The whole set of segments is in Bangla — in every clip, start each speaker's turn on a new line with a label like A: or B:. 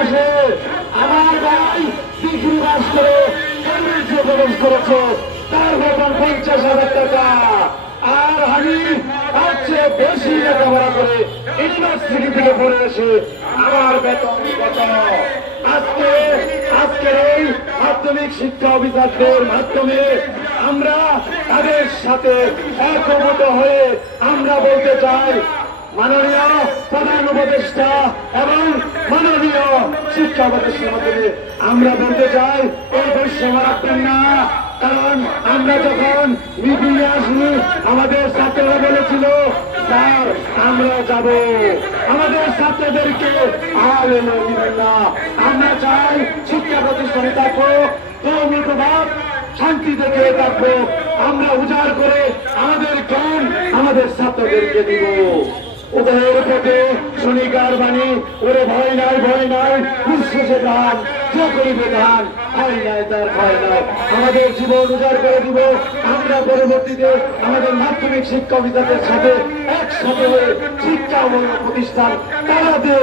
A: আসে আমার ভাই ডিগ্রি পাস করে কলেজে প্রবেশ করেছে, তার বেতন পঞ্চাশ হাজার টাকা। আর আমি হচ্ছে বেশি লেখাপড়া করে ইউনিভার্সিটি থেকে পড়ে এসে আমার বেতন কত আজকে, আজকের এই মাধ্যমিক শিক্ষা অফিসারদের মাধ্যমে আমরা তাদের সাথে একমত হয়ে আমরা বলতে চাই মাননীয় প্রধান উপদেষ্টা এবং মাননীয় শিক্ষা উপদেষ্টার আমরা বলতে চাই, এই বৈষম্য রাখবেন না, কারণ আমরা যখন মিটিংয়ে আসি, আমাদের ছাত্ররা বলেছিল, স্যার, আমরা যাব। আমাদের ছাত্রদেরকে আর দিবেন না। আমরা চাই শিক্ষা প্রতিষ্ঠানে থাকব কৌমিকভাব শান্তি থেকে থাকব আমরা উজাড় করে আমাদের জ্ঞান আমাদের ছাত্রদেরকে দিব। উদয়ের পথে শনিকার বাণী, ওরে ভয় নাই ভয় নাই উচ্ছ্বাসে ধান তার আমাদের জীবন উজাড় করে দিব, আমরা পরবর্তীতে আমাদের মাধ্যমিক শিক্ষা সাথে একসাথে হয়ে শিক্ষা অমূল্য প্রতিষ্ঠান তারাতে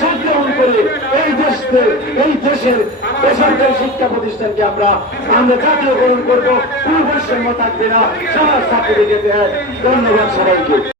A: সংগ্রহণ করে এই দেশকে, এই দেশের বেসরকারি শিক্ষা প্রতিষ্ঠানকে আমরা আমরা জাতীয়করণ করব। কোনো বৈষম্য থাকবে না। সবার ছাত্রীদেরকে ধন্যবাদ সবাইকে।